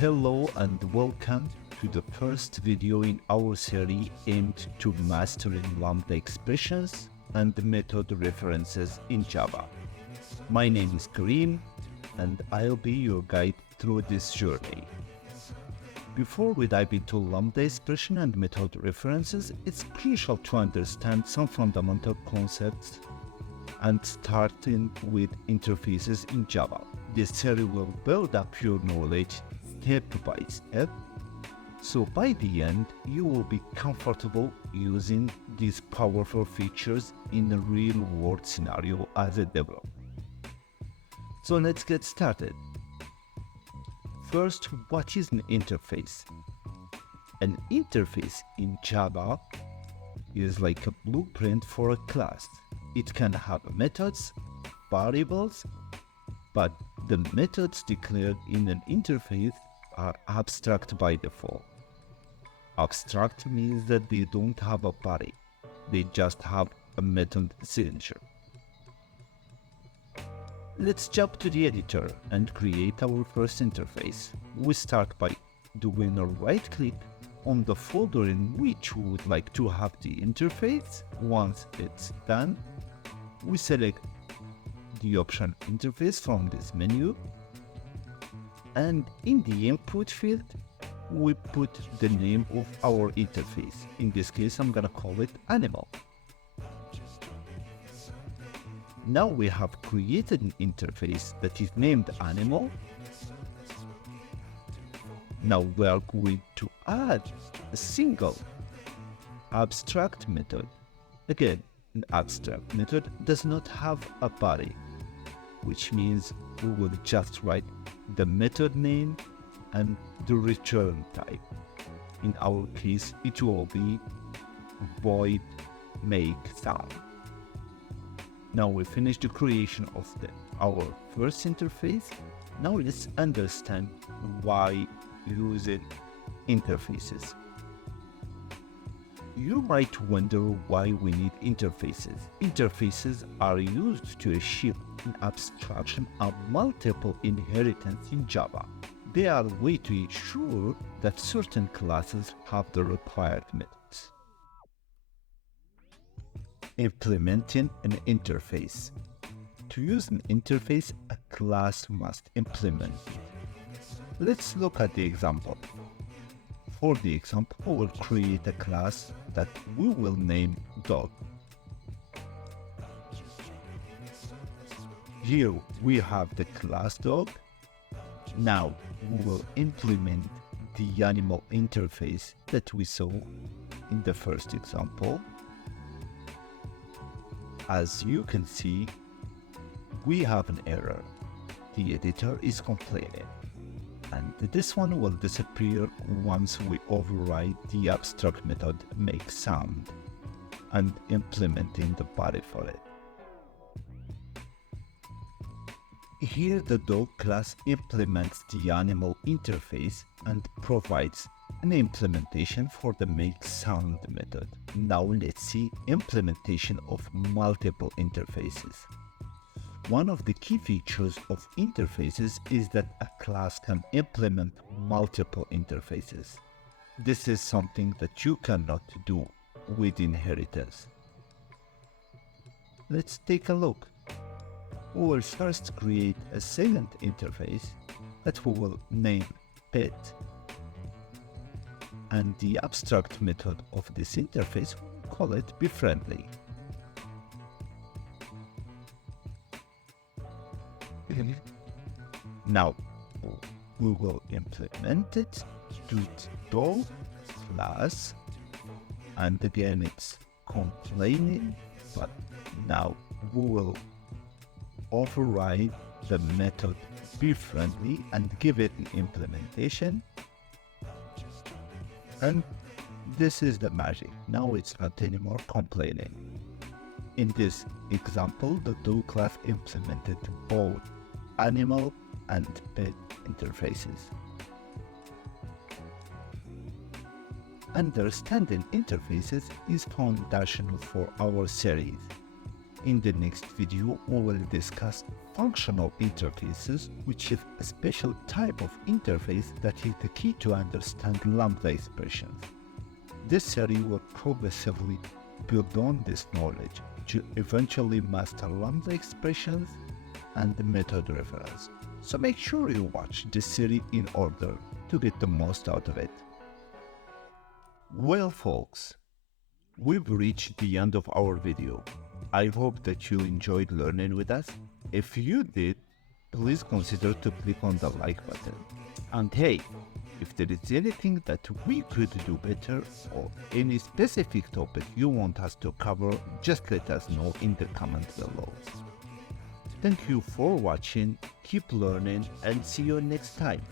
Hello and welcome to the first video in our series aimed to mastering Lambda Expressions and method references in Java. My name is Karim and I'll be your guide through this journey. Before we dive into Lambda expression and method references, it's crucial to understand some fundamental concepts and starting with interfaces in Java. This series will build up your knowledge step by step, so by the end you will be comfortable using these powerful features in a real-world scenario as a developer. So let's get started. First, what is an interface? An interface in Java is like a blueprint for a class. It can have methods, variables, but the methods declared in an interface are abstract by default. Abstract means that they don't have a body, they just have a method signature. Let's jump to the editor and create our first interface. We start by doing a right click on the folder in which we would like to have the interface. Once it's done, we select the option interface from this menu, and in the input field we put the name of our interface. In this case I'm gonna call it animal. Now we have created an interface that is named animal. Now we are going to add a single abstract method. Again, an abstract method does not have a body, which means we will just write the method name and the return type. In our case, it will be void make sound. Now we finished the creation of our first interface. Now let's understand why using interfaces. You might wonder why we need interfaces. Interfaces are used to achieve an abstraction of multiple inheritance in Java. They are a way to ensure that certain classes have the required methods. Implementing an interface. To use an interface, a class must implement it. Let's look at the example. For the example, we'll create a class that we will name dog. Here we have the class dog. Now we will implement the animal interface that we saw in the first example. As you can see, we have an error. The editor is complaining, and this one will disappear once we override the abstract method make sound and implementing the body for it. Here the dog class implements the animal interface and provides an implementation for the make sound method. Now let's see implementation of multiple interfaces. One of the key features of interfaces is that a class can implement multiple interfaces. This is something that you cannot do with inheritance. Let's take a look. We will first create a second interface that we will name pet, and the abstract method of this interface, we'll call it befriendly. Now we will implement it to the dog class, and again it's complaining, but now we will override the method befriendly and give it an implementation, and this is the magic. Now it's not anymore complaining. In this example, the dog class implemented both animal and pet interfaces. Understanding interfaces is foundational for our series. In the next video, we will discuss functional interfaces, which is a special type of interface that is the key to understand Lambda expressions. This series will progressively build on this knowledge to eventually master Lambda expressions and the method reference. So make sure you watch this series in order to get the most out of it. Well folks, we've reached the end of our video. I hope that you enjoyed learning with us. If you did, please consider to click on the like button. And hey, if there is anything that we could do better or any specific topic you want us to cover, just let us know in the comments below. Thank you for watching, keep learning, and see you next time.